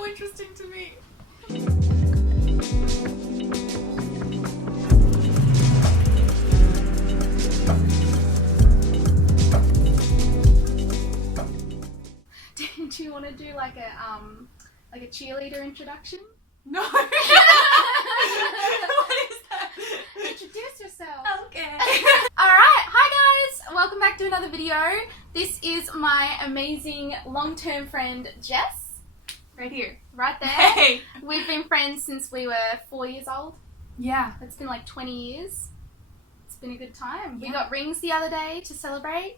so interesting to me. Do you want to do like a cheerleader introduction? No. What is that? Introduce yourself. Okay. Alright, hi guys! Welcome back to another video. This is my amazing long-term friend Jess. Right here. Right there. Hey. We've been friends since we were 4 years old. Yeah. It's been like 20 years. It's been a good time. Yeah. We got rings the other day to celebrate.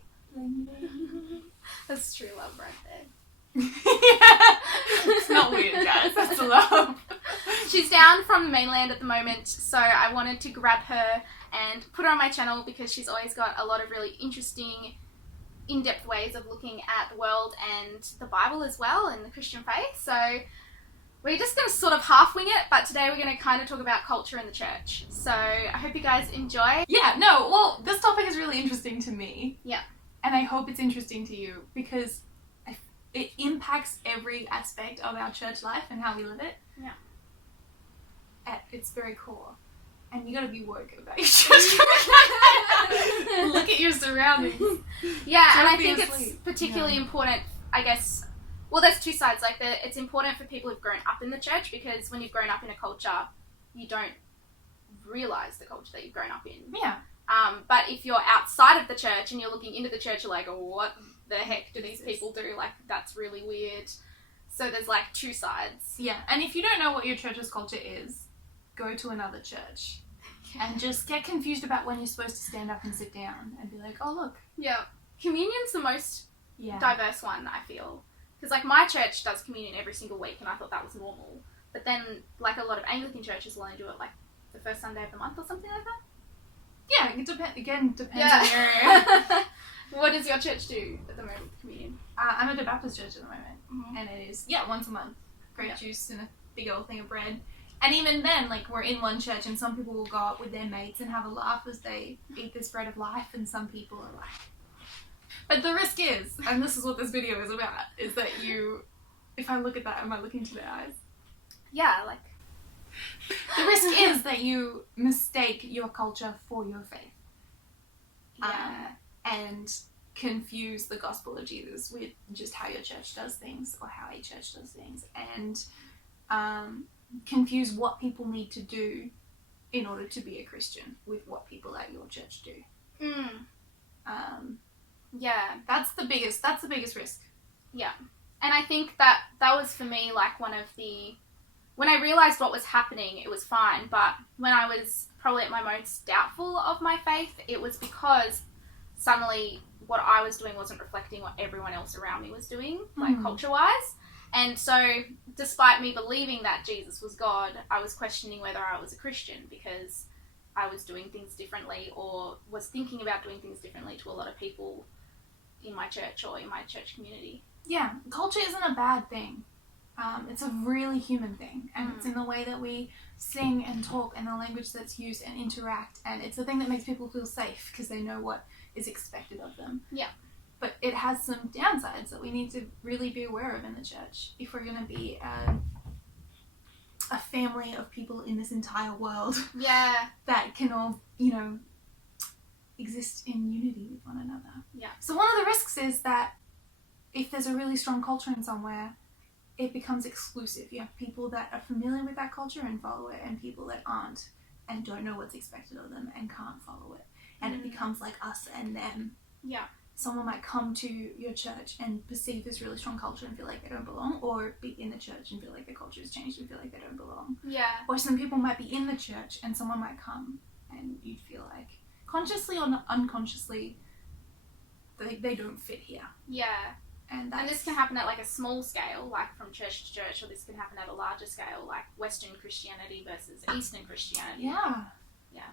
That's true love right there. Yeah. It's not weird, guys. That's love. She's down from the mainland at the moment, so I wanted to grab her and put her on my channel because she's always got a lot of really interesting, in-depth ways of looking at the world and the Bible as well and the Christian faith. So we're just going to sort of half wing it, but today we're going to kind of talk about culture in the church. So I hope you guys enjoy. Yeah, no, well, this topic is really interesting to me. Yeah. And I hope it's interesting to you because it impacts every aspect of our church life and how we live it. Yeah. At its very core. And you gotta be woke about your church. Look at your surroundings. Yeah, Don't and I be think asleep. it's particularly important, I guess. Well, there's two sides. Like, it's important for people who've grown up in the church because when you've grown up in a culture, you don't realise the culture that you've grown up in. Yeah. But if you're outside of the church and you're looking into the church, you're like, oh, what the heck do these people do? Like, that's really weird. So there's like two sides. Yeah, and if you don't know what your church's culture is, go to another church. And just get confused about when you're supposed to stand up and sit down and be like, oh, look. Yeah. Communion's the most Yeah. diverse one, I feel. Because, like, my church does communion every single week, and I thought that was normal. But then, like, a lot of Anglican churches will only do it, like, the first Sunday of the month or something like that. Yeah, it depends on your area. What does your church do at the moment with communion? I'm at a Baptist church at the moment. Mm-hmm. And it is, once a month. Grape Yeah. juice and a big old thing of bread. And even then, like, we're in one church and some people will go up with their mates and have a laugh as they eat this bread of life, and some people are like... But the risk is, and this is what this video is about, is that you... If I look at that, am I looking to their eyes? Yeah, like... The risk is that you mistake your culture for your faith. Yeah. And confuse the gospel of Jesus with just how your church does things or how a church does things, and confuse what people need to do in order to be a Christian with what people at your church do. Yeah. That's the biggest risk. Yeah. And I think that was for me like one of the... When I realised what was happening, it was fine, but when I was probably at my most doubtful of my faith, it was because suddenly what I was doing wasn't reflecting what everyone else around me was doing, like culture-wise. And so, despite me believing that Jesus was God, I was questioning whether I was a Christian because I was doing things differently or was thinking about doing things differently to a lot of people in my church or in my church community. Yeah, culture isn't a bad thing. It's a really human thing, and it's in the way that we sing and talk and the language that's used and interact, and it's the thing that makes people feel safe because they know what is expected of them. Yeah. But it has some downsides that we need to really be aware of in the church if we're going to be a family of people in this entire world. Yeah. That can all, exist in unity with one another. Yeah. So one of the risks is that if there's a really strong culture in somewhere, it becomes exclusive. You have people that are familiar with that culture and follow it, and people that aren't and don't know what's expected of them and can't follow it. And it becomes like us and them. Yeah. Someone might come to your church and perceive this really strong culture and feel like they don't belong, or be in the church and feel like their culture has changed and feel like they don't belong. Yeah. Or some people might be in the church and someone might come and you'd feel like, consciously or not unconsciously, they don't fit here. Yeah. And this can happen at like a small scale, like from church to church, or this can happen at a larger scale, like Western Christianity versus Eastern Christianity. Yeah. Yeah.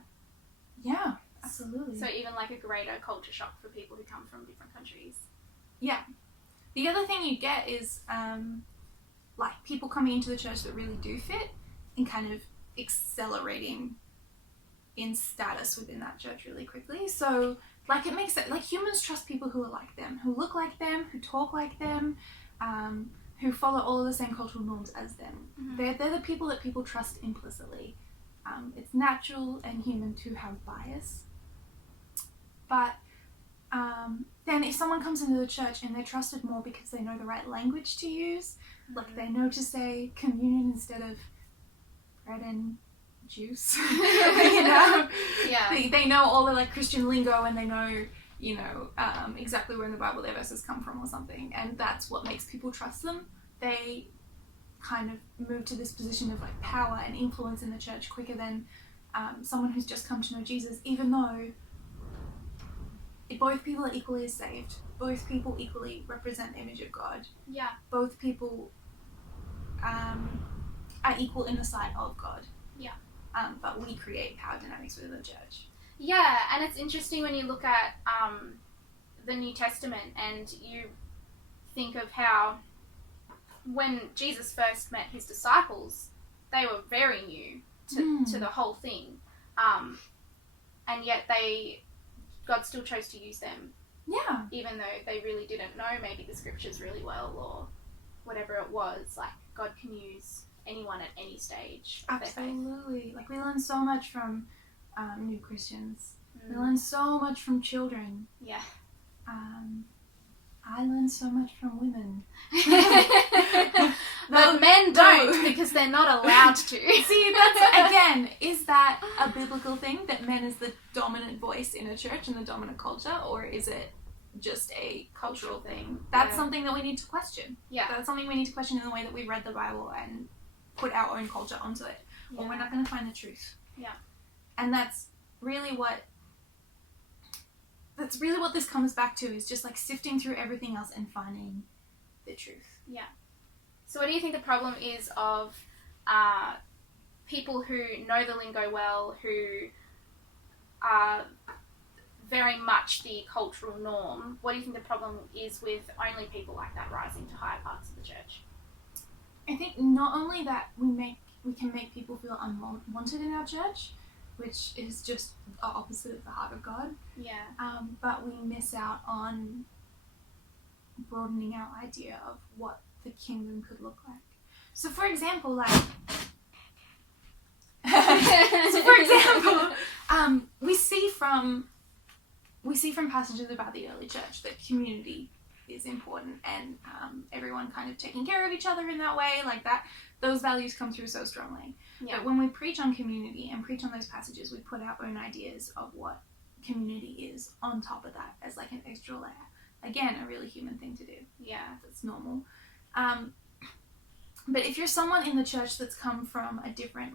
Yeah, absolutely. So even like a greater culture shock for people who come from different countries. Yeah. The other thing you get is like people coming into the church that really do fit and kind of accelerating in status within that church really quickly. So like it makes it like humans trust people who are like them, who look like them, who talk like them, who follow all of the same cultural norms as them. Mhm. They're the people that people trust implicitly. It's natural and human to have bias. But then if someone comes into the church and they're trusted more because they know the right language to use, like they know to say communion instead of bread and juice, you know? Yeah. They know all the like Christian lingo, and they know, exactly where in the Bible their verses come from or something, and that's what makes people trust them. They kind of move to this position of like power and influence in the church quicker than someone who's just come to know Jesus, even though both people are equally as saved. Both people equally represent the image of God. Yeah. Both people are equal in the sight of God. Yeah. But we create power dynamics within the church. Yeah, and it's interesting when you look at the New Testament and you think of how when Jesus first met his disciples, they were very new to the whole thing. And yet God still chose to use them. Yeah. Even though they really didn't know maybe the scriptures really well or whatever it was. Like, God can use anyone at any stage of their faith. Absolutely. Like, we learn so much from new Christians. We learn so much from children. Yeah. I learn so much from women. But men don't, because they're not allowed to. See, that's, again, is that a biblical thing, that men is the dominant voice in a church and the dominant culture, or is it just a cultural thing? That's something that we need to question. Yeah. That's something we need to question in the way that we read the Bible and put our own culture onto it, or we're not going to find the truth. Yeah. And that's really what this comes back to, is just like sifting through everything else and finding the truth. Yeah. So what do you think the problem is of people who know the lingo well, who are very much the cultural norm? What do you think the problem is with only people like that rising to higher parts of the church? I think not only that we can make people feel unwanted in our church, which is just the opposite of the heart of God. Yeah. But we miss out on broadening our idea of what the kingdom could look like. So, for example, we see from passages about the early church that community is important, and everyone kind of taking care of each other in that way, like that. Those values come through so strongly. Yeah. But when we preach on community and preach on those passages, we put our own ideas of what community is on top of that as like an extra layer. Again, a really human thing to do. Yeah. That's normal. But if you're someone in the church that's come from a different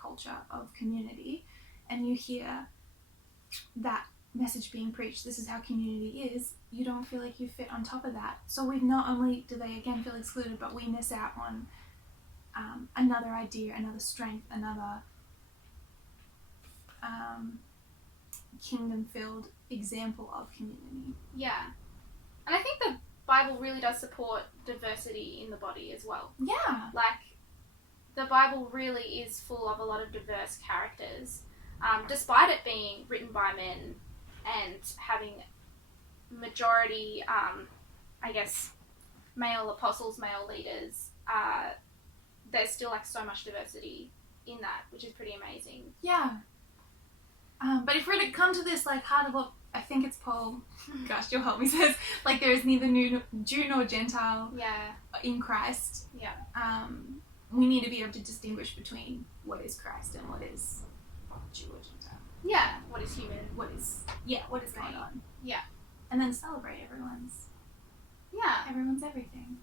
culture of community, and you hear that message being preached, this is how community is, you don't feel like you fit on top of that. So we not only do they again feel excluded, but we miss out on another idea, another strength, another kingdom-filled example of community. Yeah. And I think the Bible really does support diversity in the body as well. Yeah. Like, the Bible really is full of a lot of diverse characters, despite it being written by men and having majority, male apostles, male leaders. There's still like so much diversity in that, which is pretty amazing. Yeah. But if we're to come to this like heart of what I think it's Paul, gosh, you'll help me, says like there is neither Jew nor Gentile in Christ. Yeah. We need to be able to distinguish between what is Christ and what is Jew or Gentile. Yeah. What is human? What is going on? Yeah. And then celebrate everyone's everything.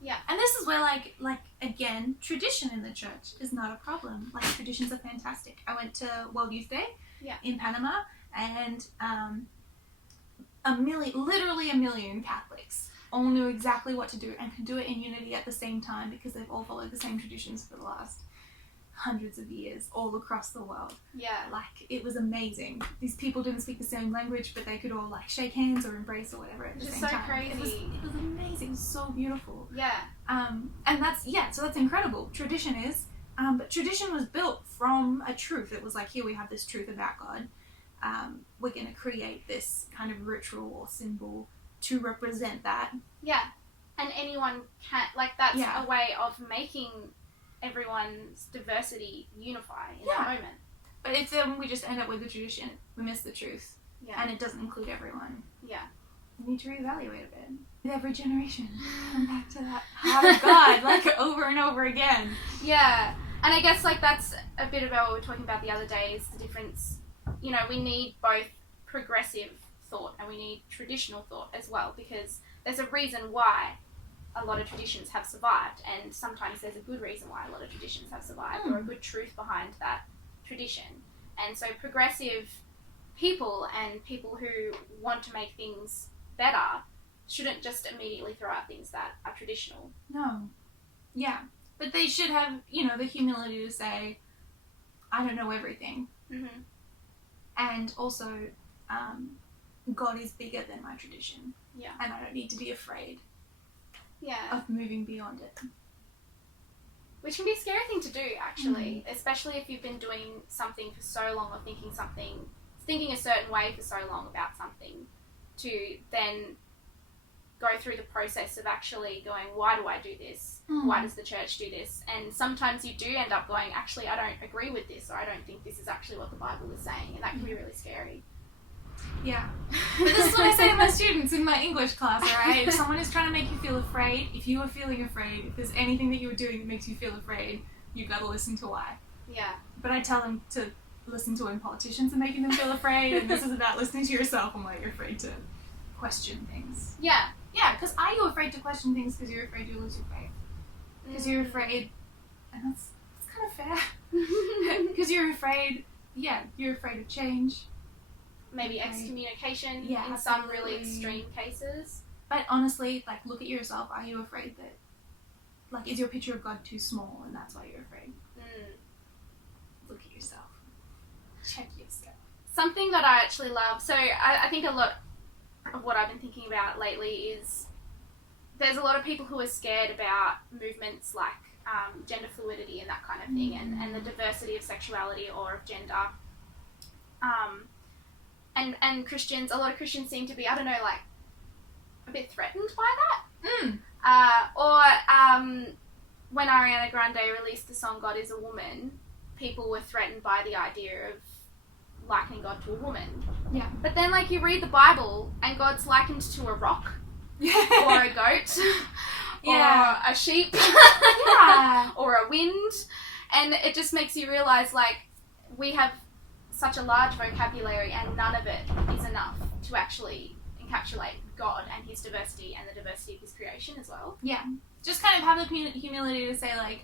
Yeah. And this is where like again, tradition in the church is not a problem. Like traditions are fantastic. I went to World Youth Day in Panama, and literally a million Catholics all knew exactly what to do and could do it in unity at the same time, because they've all followed the same traditions for the last hundreds of years all across the world. Yeah. Like, it was amazing. These people didn't speak the same language, but they could all like shake hands or embrace or whatever at the same time. Crazy. It was amazing. It was so beautiful. Yeah. And so that's incredible. Tradition is, but tradition was built from a truth. It was like, here we have this truth about God. We're going to create this kind of ritual or symbol to represent that. Yeah. And anyone can, like, that's Yeah. a way of making everyone's diversity unify in that moment. But it's we just end up with the tradition. We miss the truth. Yeah. And it doesn't include everyone. Yeah. We need to reevaluate a bit. With every generation. Come back to that heart of God, like, over and over again. Yeah. And I guess, like, that's a bit about what we were talking about the other day, is the difference. You know, we need both progressive thought and we need traditional thought as well, because there's a reason why a lot of traditions have survived, and sometimes there's a good reason why a lot of traditions have survived, or a good truth behind that tradition. And so progressive people and people who want to make things better shouldn't just immediately throw out things that are traditional. No. Yeah. But they should have, you know, the humility to say, I don't know everything. Mm-hmm. And also, God is bigger than my tradition. Yeah. And I don't need to be afraid Yeah. of moving beyond it. Which can be a scary thing to do, actually, especially if you've been doing something for so long, or thinking a certain way for so long about something, to then go through the process of actually going, why do I do this? Why does the church do this? And sometimes you do end up going, actually, I don't agree with this, or I don't think this is actually what the Bible is saying, and that can be really scary. Yeah. But this is what I say to my students in my English class, alright? If someone is trying to make you feel afraid, if you are feeling afraid, if there's anything that you are doing that makes you feel afraid, you've got to listen to why. Yeah. But I tell them to listen to when politicians are making them feel afraid, and this is about listening to yourself and why you're afraid to question things. Yeah. Yeah, because are you afraid to question things because you're afraid you lose your faith? Because you're afraid, and that's kind of fair. Because you're afraid, you're afraid of change. Maybe excommunication Yeah, in some really extreme cases. But honestly, like, look at yourself. Are you afraid that, like, is your picture of God too small and that's why you're afraid? Look at yourself. Check yourself. Something that I actually love, so I think a lot of what I've been thinking about lately is there's a lot of people who are scared about movements like gender fluidity and that kind of thing, and the diversity of sexuality or of gender. And Christians, a lot of Christians seem to be, I don't know, like, a bit threatened by that. When Ariana Grande released the song God is a Woman, people were threatened by the idea of likening God to a woman. Yeah. But then, like, you read the Bible and God's likened to a rock or a goat or a sheep or a wind, and it just makes you realise, like, we have such a large vocabulary and none of it is enough to actually encapsulate God and his diversity and the diversity of his creation as well. Yeah. Just kind of have the humility to say, like,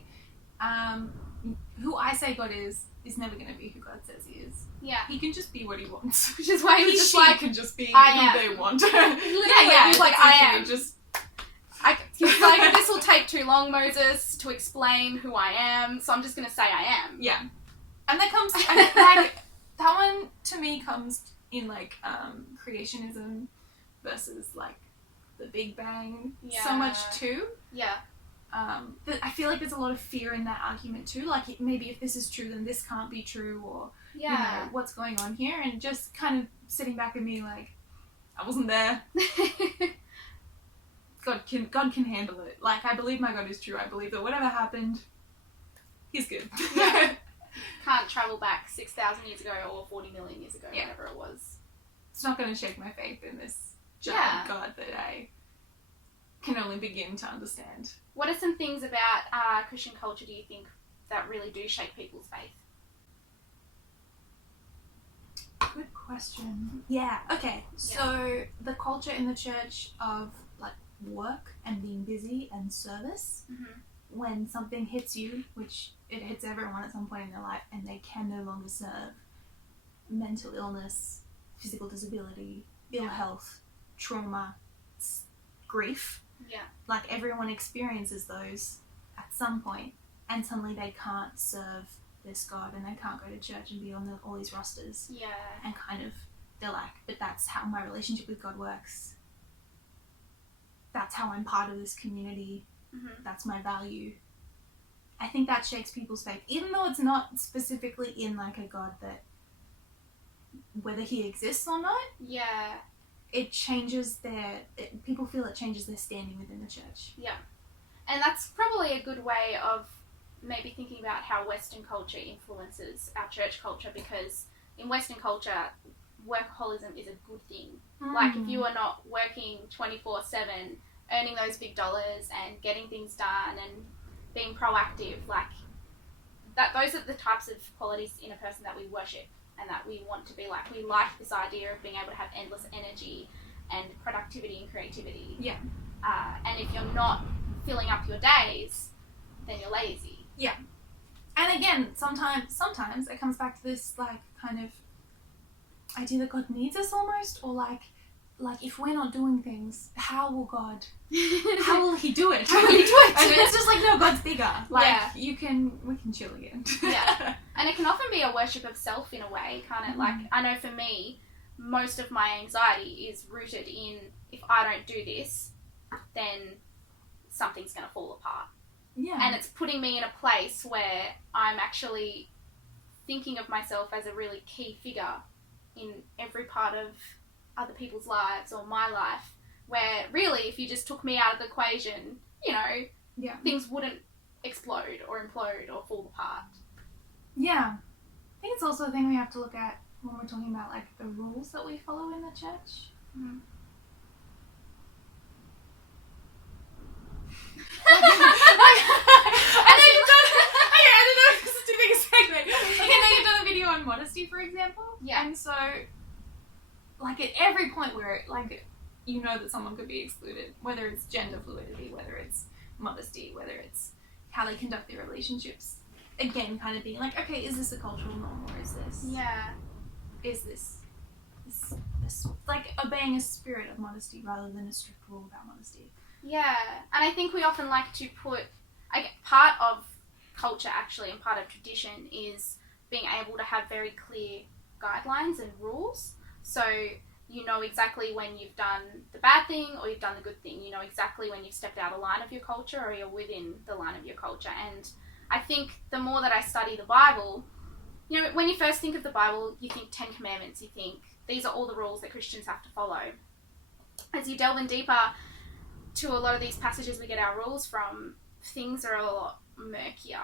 who I say God is never going to be who God says he is. Yeah. He can just be what he wants. Which is why he was just she like, can just be I who am. they want. He's like, I am. He's like, this will take too long, Moses, to explain who I am, so I'm just going to say I am. Yeah. And that comes, like, that one to me comes in, like, creationism versus, like, the Big Bang so much too. Yeah. I feel like there's a lot of fear in that argument too. Like, maybe if this is true, then this can't be true, or you know, what's going on here? And just kind of sitting back and being like, I wasn't there. God can handle it. Like, I believe my God is true. I believe that whatever happened, he's good. Yeah. Can't travel back 6,000 years ago or 40 million years ago, whatever it was. It's not going to shake my faith in this giant God that I can only begin to understand. What are some things about Christian culture do you think that really do shake people's faith? Good question. Yeah, okay. So the culture in the church of, like, work and being busy and service, when something hits you, which it hits everyone at some point in their life, and they can no longer serve, mental illness, physical disability, ill health, trauma, grief. Yeah. Like, everyone experiences those at some point, and suddenly they can't serve this God, and they can't go to church and be on all these rosters. Yeah. And kind of, they're like, but that's how my relationship with God works. That's how I'm part of this community. That's my value. I think that shakes people's faith, even though it's not specifically in, like, a God that, whether he exists or not. Yeah. people feel it changes their standing within the church. Yeah. And that's probably a good way of maybe thinking about how Western culture influences our church culture, because in Western culture, workaholism is a good thing. Like, if you are not working 24/7, earning those big dollars and getting things done and being proactive, like, that, those are the types of qualities in a person that we worship and that we want to be like. We like this idea of being able to have endless energy and productivity and creativity. Yeah. And if you're not filling up your days, then you're lazy. Yeah. And again, sometimes it comes back to this, like, kind of idea that God needs us almost, or like if we're not doing things, how will he do it? How will he do it? And it's just like, no, God's bigger. Like, Yeah. we can chill again. Yeah. And it can often be a worship of self in a way, can't it? Like, I know for me, most of my anxiety is rooted in, if I don't do this, then something's going to fall apart. Yeah. And it's putting me in a place where I'm actually thinking of myself as a really key figure in every part of other people's lives or my life, where really if you just took me out of the equation, you know, yeah, things wouldn't explode or implode or fall apart. Yeah. I think it's also a thing we have to look at when we're talking about, like, the rules that we follow in the church. Mm. I don't know if this is too big a segment. Like, I know you've done a video on modesty, for example. Yeah. And so, like, at every point where, like, you know that someone could be excluded, whether it's gender fluidity, whether it's modesty, whether it's how they conduct their relationships, again, kind of being like, okay, is this a cultural norm, or is this... Yeah. Is this like obeying a spirit of modesty rather than a strict rule about modesty? Yeah, and I think we often like to put, part of culture actually and part of tradition is being able to have very clear guidelines and rules. So you know exactly when you've done the bad thing or you've done the good thing. You know exactly when you've stepped out of line of your culture or you're within the line of your culture. And I think the more that I study the Bible, you know, when you first think of the Bible, you think 10 Commandments, you think these are all the rules that Christians have to follow. As you delve in deeper to a lot of these passages we get our rules from, things are a lot murkier.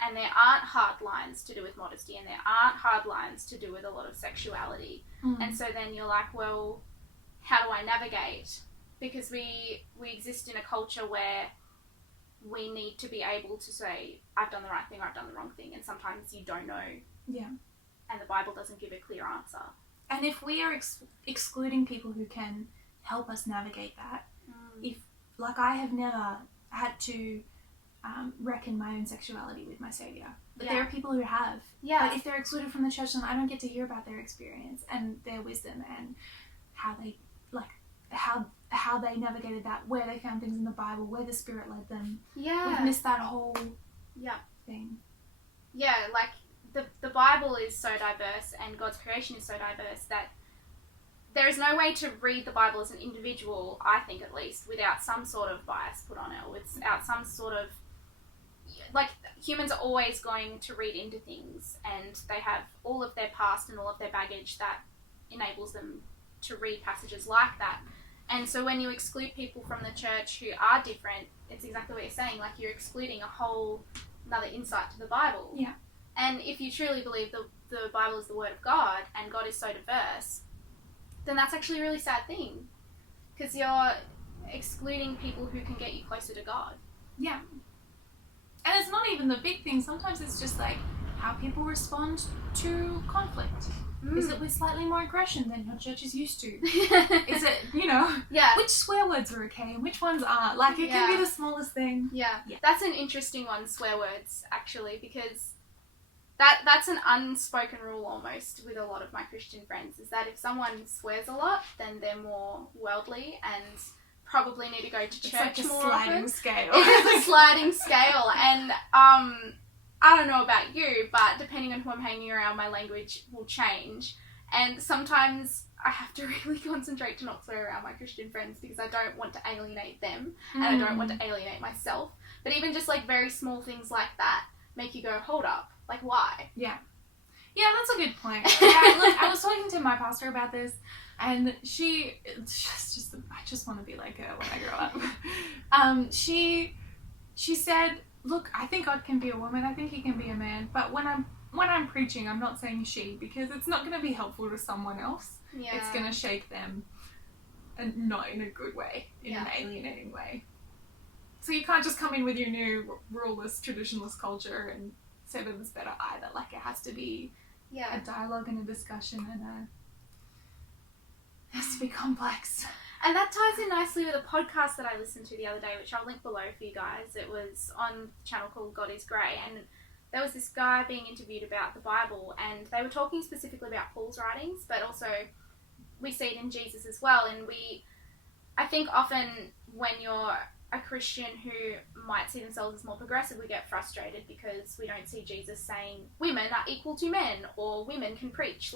And there aren't hard lines to do with modesty, and there aren't hard lines to do with a lot of sexuality. And so then you're like, well, how do I navigate? Because we exist in a culture where we need to be able to say, I've done the right thing, or I've done the wrong thing, and sometimes you don't know. Yeah. And the Bible doesn't give a clear answer. And if we are excluding people who can help us navigate that, if, like, I have never had to reckon my own sexuality with my saviour, but there are people who have. Yeah. But if they're excluded from the church, then I don't get to hear about their experience and their wisdom and how they, like, how they navigated that, where they found things in the Bible, where the Spirit led them. Yeah. We've missed that whole thing. Yeah, like, the Bible is so diverse and God's creation is so diverse that there is no way to read the Bible as an individual, I think at least, without some sort of bias put on it, without some sort of, like, humans are always going to read into things, and they have all of their past and all of their baggage that enables them to read passages like that. And so when you exclude people from the church who are different, it's exactly what you're saying, like, you're excluding a whole another insight to the Bible. Yeah. And if you truly believe the Bible is the Word of God, and God is so diverse, then that's actually a really sad thing, because you're excluding people who can get you closer to God. Yeah. And it's not even the big thing. Sometimes it's just, like, how people respond to conflict. Is it with slightly more aggression than your church is used to? Is it, you know, which swear words are okay and which ones aren't? Like, it can be the smallest thing. Yeah. That's an interesting one, swear words, actually, because that's an unspoken rule almost with a lot of my Christian friends, is that if someone swears a lot, then they're more worldly and probably need to go to church it's like more a sliding often. scale. It's a sliding scale, and I don't know about you, but depending on who I'm hanging around, my language will change, and sometimes I have to really concentrate to not swear around my Christian friends because I don't want to alienate them, and I don't want to alienate myself. But even just, like, very small things like that make you go, hold up, like, why? Yeah. Yeah, that's a good point. Yeah, look, I was talking to my pastor about this, and I just want to be like her when I grow up. She said, look, I think God can be a woman, I think he can be a man, but when I'm preaching, I'm not saying she, because it's not going to be helpful to someone else. Yeah. It's going to shake them, and not in a good way, in an alienating way. So you can't just come in with your new ruleless, traditionalist culture and say that it's better either. Like, it has to be a dialogue and a discussion, and it has to be complex. And that ties in nicely with a podcast that I listened to the other day, which I'll link below for you guys. It was on a channel called God is Grey, and there was this guy being interviewed about the Bible, and they were talking specifically about Paul's writings, but also we see it in Jesus as well. And I think often when you're a Christian who might see themselves as more progressive, we get frustrated because we don't see Jesus saying women are equal to men, or women can preach,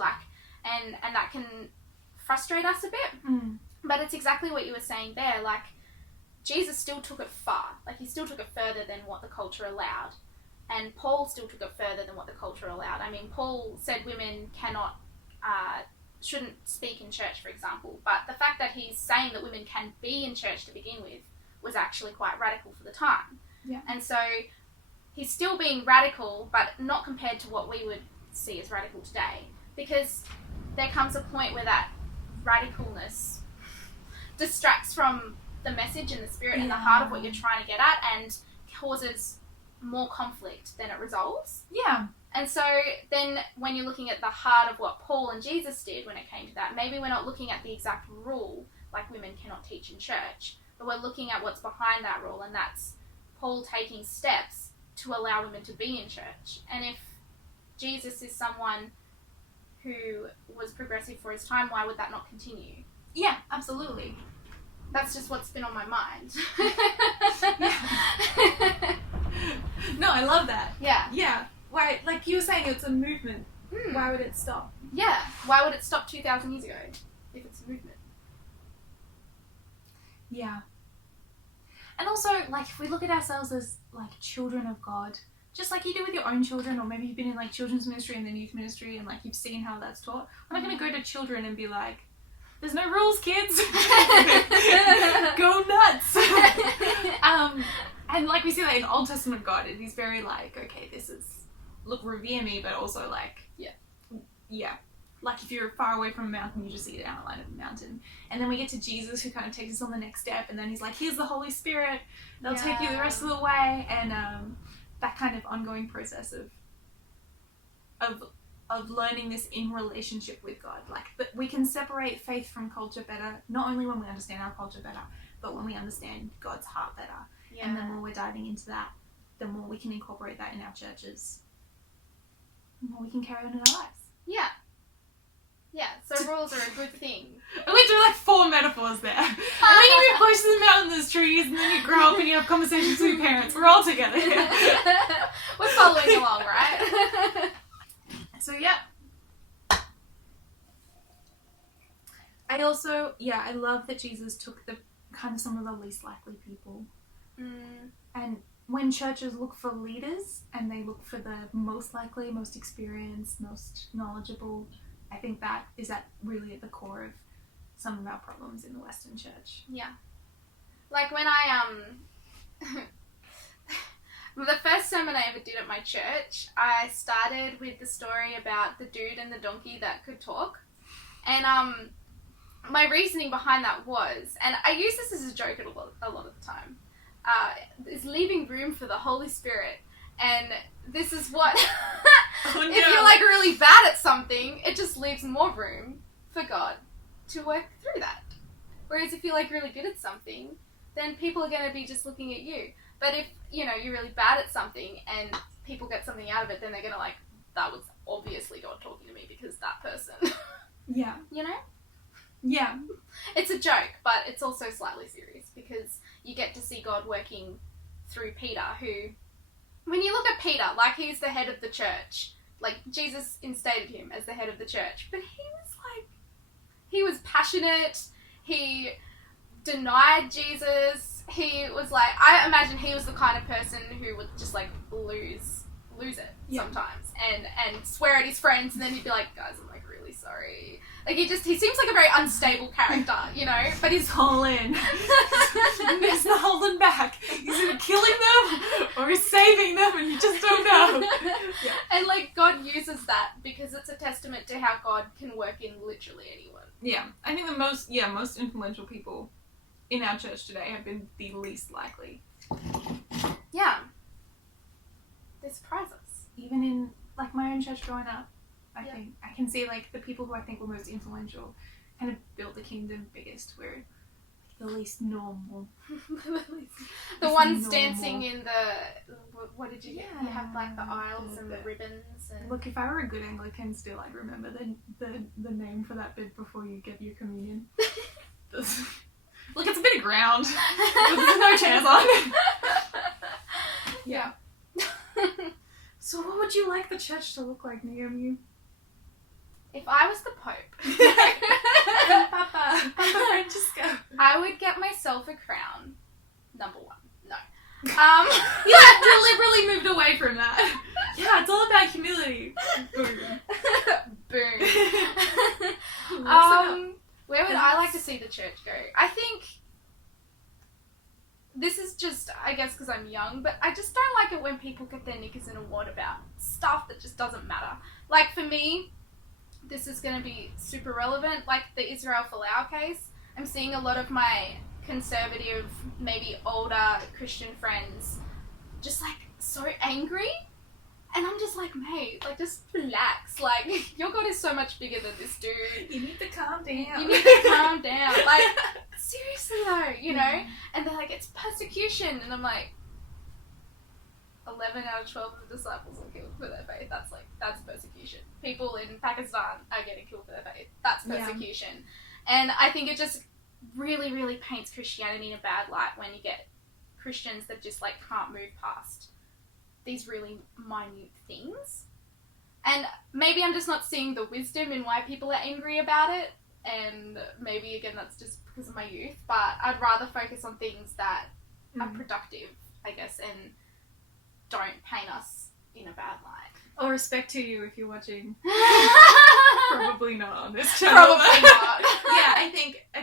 and that can frustrate us a bit. But it's exactly what you were saying there. Like, Jesus still took it far. Like, he still took it further than what the culture allowed. And Paul still took it further than what the culture allowed. I mean, Paul said women shouldn't speak in church, for example. But the fact that he's saying that women can be in church to begin with was actually quite radical for the time. Yeah. And so he's still being radical, but not compared to what we would see as radical today. Because there comes a point where that radicalness distracts from the message and the spirit and the heart of what you're trying to get at, and causes more conflict than it resolves. Yeah. And so then when you're looking at the heart of what Paul and Jesus did when it came to that, maybe we're not looking at the exact rule, like women cannot teach in church, but we're looking at what's behind that rule, and that's Paul taking steps to allow women to be in church. And if Jesus is someone who was progressive for his time, why would that not continue? Yeah, absolutely. That's just what's been on my mind. No, I love that. Yeah. Yeah. Why, like you were saying, it's a movement. Why would it stop? Yeah. Why would it stop 2,000 years ago if it's a movement? Yeah. And also, like, if we look at ourselves as, like, children of God, just like you do with your own children, or maybe you've been in, like, children's ministry and then youth ministry, and, like, you've seen how that's taught, we're not going to go to children and be like, there's no rules, kids. Go nuts. And, like, we see that in Old Testament God, and he's very, like, okay, this is, look, revere me, but also, like, yeah. Like, if you're far away from a mountain, you just see the outline of the mountain. And then we get to Jesus, who kind of takes us on the next step, and then he's like, here's the Holy Spirit, they'll take you the rest of the way, and that kind of ongoing process of learning this in relationship with God. Like, but we can separate faith from culture better, not only when we understand our culture better, but when we understand God's heart better. Yeah. And the more we're diving into that, the more we can incorporate that in our churches, the more we can carry on in our lives. Yeah. Yeah, so rules are a good thing. I went through like 4 metaphors there. And then you move close to the mountain, there's trees, and then you grow up and you have conversations with your parents. We're all together here. We're following along, right? So, yeah. I love that Jesus took the kind of some of the least likely people. And when churches look for leaders and they look for the most likely, most experienced, most knowledgeable, I think that is really at the core of some of our problems in the Western church. Yeah. Like when the first sermon I ever did at my church, I started with the story about the dude and the donkey that could talk. And my reasoning behind that was, and I use this as a joke a lot of the time, is leaving room for the Holy Spirit. And this is what, if you're like really bad at something, it just leaves more room for God to work through that. Whereas if you're like really good at something, then people are going to be just looking at you. But if, you're really bad at something and people get something out of it, then they're going to like, that was obviously God talking to me because that person. Yeah. Yeah. It's a joke, but it's also slightly serious because you get to see God working through Peter, who, when you look at Peter, like he's the head of the church, like Jesus instated him as the head of the church, but he was passionate, he denied Jesus, he was like, I imagine he was the kind of person who would just like lose lose it Yeah. sometimes and swear at his friends, and then he'd be like, guys, I'm like really sorry. Like he seems like a very unstable character, you know, but he's all in. There's no holding back. He's either killing them or he's saving them, and you just don't know. Yeah. And like God uses that because it's a testament to how God can work in literally anyone. Yeah, I think the most influential people in our church today have been the least likely. Yeah. They surprise us. Even in like my own church growing up, I Yeah. think I can see like the people who I think were most influential kind of built the kingdom biggest were like, the least normal. The ones normal. dancing in the, what did you get? You have like the Yeah, aisles and the ribbons and... Look, if I were a good Anglican still, I'd remember the name for that bit before you get your communion. Look, it's a bit of ground. There's no chairs on. Yeah. So what would you like the church to look like, Naomi? If I was the Pope, Papa Francesco. I would get myself a crown. Number one. No. Yeah, deliberately moved away from that. Yeah, it's all about humility. Boom. Boom. Where would I like to see the church go? I think this is just, I guess, because I'm young, but I just don't like it when people get their knickers in a wad about stuff that just doesn't matter. Like, for me, this is going to be super relevant. Like, the Israel Folau case, I'm seeing a lot of my conservative, maybe older Christian friends just, like, so angry. And I'm just like, mate, like, just relax. Like, your God is so much bigger than this dude. You need to calm down. You need to calm down. Like, seriously though, you know? And they're like, it's persecution. And I'm like, 11 out of 12 of the disciples were killed for their faith. That's persecution. People in Pakistan are getting killed for their faith. That's persecution. Yeah. And I think it just really, really paints Christianity in a bad light when you get Christians that just, like, can't move past these really minute things. And maybe I'm just not seeing the wisdom in why people are angry about it, and maybe again that's just because of my youth, but I'd rather focus on things that are productive, I guess, and don't paint us in a bad light. All respect to you if you're watching. Probably not on this channel. Probably not. Yeah, I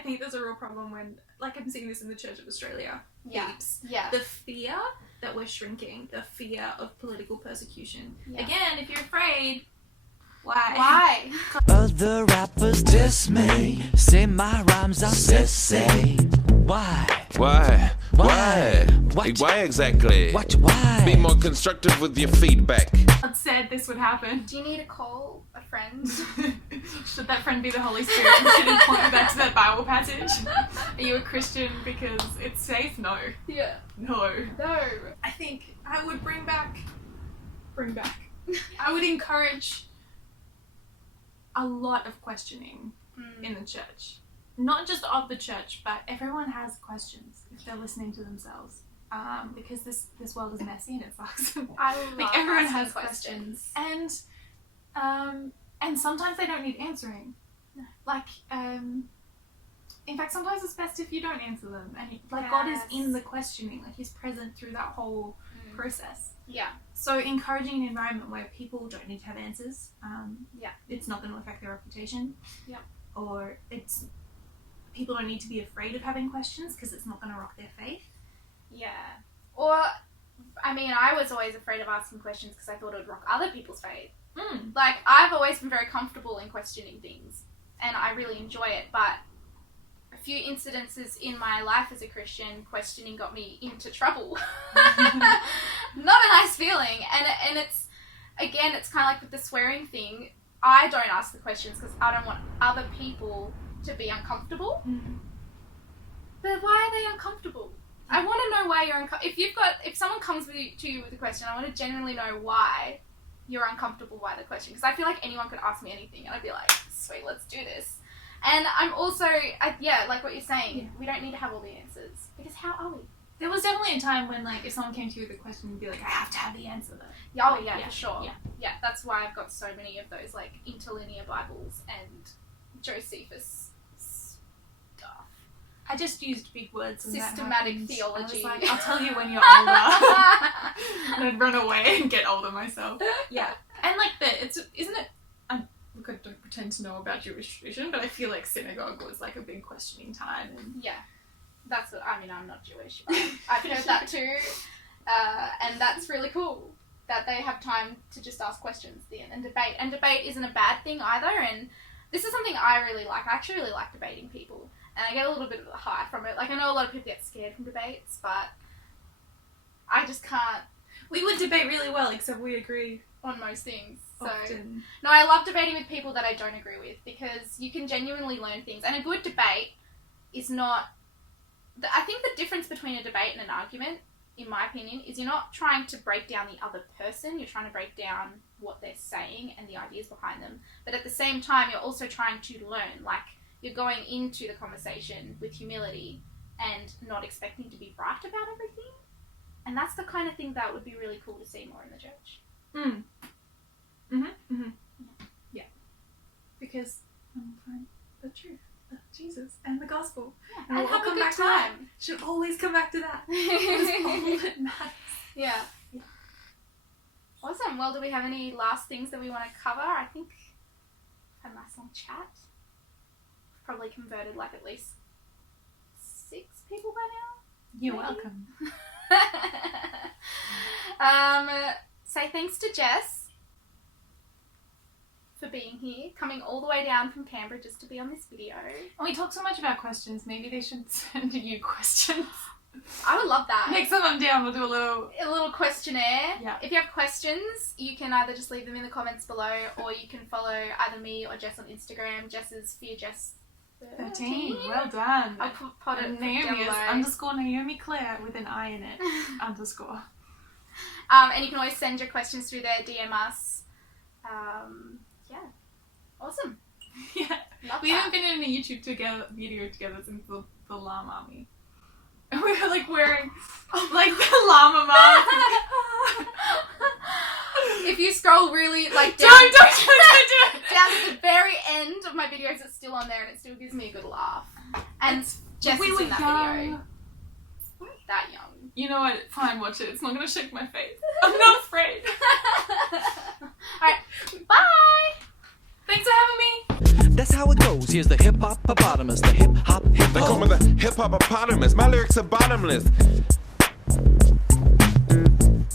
think there's a real problem when, like, I'm seeing this in the Church of Australia. Yeah. Heaps. Yeah. The fear that we're shrinking, the fear of political persecution. Yeah. Again, if you're afraid, why? Why? Other rappers diss me, say my rhymes are sissy. Why? Why? What? Why exactly? Why? Be more constructive with your feedback. God said this would happen. Do you need to call a friend? Should that friend be the Holy Spirit? Should he point you back to that Bible passage? Are you a Christian because it's safe? No. Yeah. No. No. I think I would bring back. I would encourage a lot of questioning in the church. Not just of the church, but everyone has questions if they're listening to themselves. Because this world is messy and it sucks. I love Like, everyone asking has questions. And sometimes they don't need answering. No. Like, in fact, sometimes it's best if you don't answer them. And God is in the questioning. Like, He's present through that whole process. Yeah. So encouraging an environment where people don't need to have answers. Yeah. It's not going to affect their reputation. Yeah. Or people don't need to be afraid of having questions because it's not going to rock their faith. Yeah. Or, I mean, I was always afraid of asking questions because I thought it would rock other people's faith. Like, I've always been very comfortable in questioning things, and I really enjoy it, but a few incidences in my life as a Christian, questioning got me into trouble. Not a nice feeling. And it's, again, it's kind of like with the swearing thing. I don't ask the questions because I don't want other people to be uncomfortable. But why are they uncomfortable? I want to know why you're uncomfortable. If someone comes to you with a question, I want to genuinely know why you're uncomfortable by the question. Because I feel like anyone could ask me anything and I'd be like, sweet, let's do this. And I'm also, like what you're saying, we don't need to have all the answers. Because how are we? There was definitely a time when, like, if someone came to you with a question, you'd be like, I have to have the answer though. Yeah, yeah, for sure. Yeah. Yeah, that's why I've got so many of those, like, interlinear Bibles and Josephus stuff. I just used big words and Systematic that theology. I was like, I'll tell you when you're older. and I'd run away and get older myself. Yeah. And like isn't it, look, I don't pretend to know about Jewish tradition, but I feel like synagogue was like a big questioning time. And Yeah. That's what, I mean, I'm not Jewish, but I've heard that too. And that's really cool that they have time to just ask questions at the end and debate. And debate isn't a bad thing either. And this is something I really like. I actually really like debating people. And I get a little bit of a high from it. Like, I know a lot of people get scared from debates, but I just can't. We would debate really well, except we agree On most things. So, often. no, I love debating with people that I don't agree with because you can genuinely learn things. And a good debate is not... I think the difference between a debate and an argument, in my opinion, is you're not trying to break down the other person. You're trying to break down what they're saying and the ideas behind them. But at the same time, you're also trying to learn. Like, you're going into the conversation with humility and not expecting to be right about everything. And that's the kind of thing that would be really cool to see more in the church. Yeah. Because I'm find the truth of Jesus and the gospel. Yeah. And we'll have come a good back to that. time. Should always come back to that. That's all that matters. Yeah. Awesome. Well, do we have any last things that we want to cover? I think we've had a nice long chat. We've probably converted like at least 6 people by now. You're Maybe. welcome. Say thanks to Jess for being here, coming all the way down from Canberra just to be on this video. And we talk so much about questions. Maybe they should send you questions. I would love that. Next time I'm down, we'll do a little questionnaire. Yeah. If you have questions, you can either just leave them in the comments below, or you can follow either me or Jess on Instagram. Jess is FearJess13. Well done. I'll put it And down Naomi is below. _Naomi Claire with an I in it. _. And you can always send your questions through there, DM us. Yeah. Awesome. Yeah. Love We that. haven't been in a YouTube video together since the llama army. And we were like wearing like the llama mask. If you scroll really like down, Don't do it. down to the very end of my videos, it's still on there and it still gives me a good laugh. And Jess we is were in that young. video. That young. You know what? Fine, watch it. It's not gonna shake my face. I'm not afraid. Alright, bye! Thanks for having me. That's how it goes. Here's the hip hop hippopotamus, the hip hop They call me the hip hop hippopotamus. My lyrics are bottomless.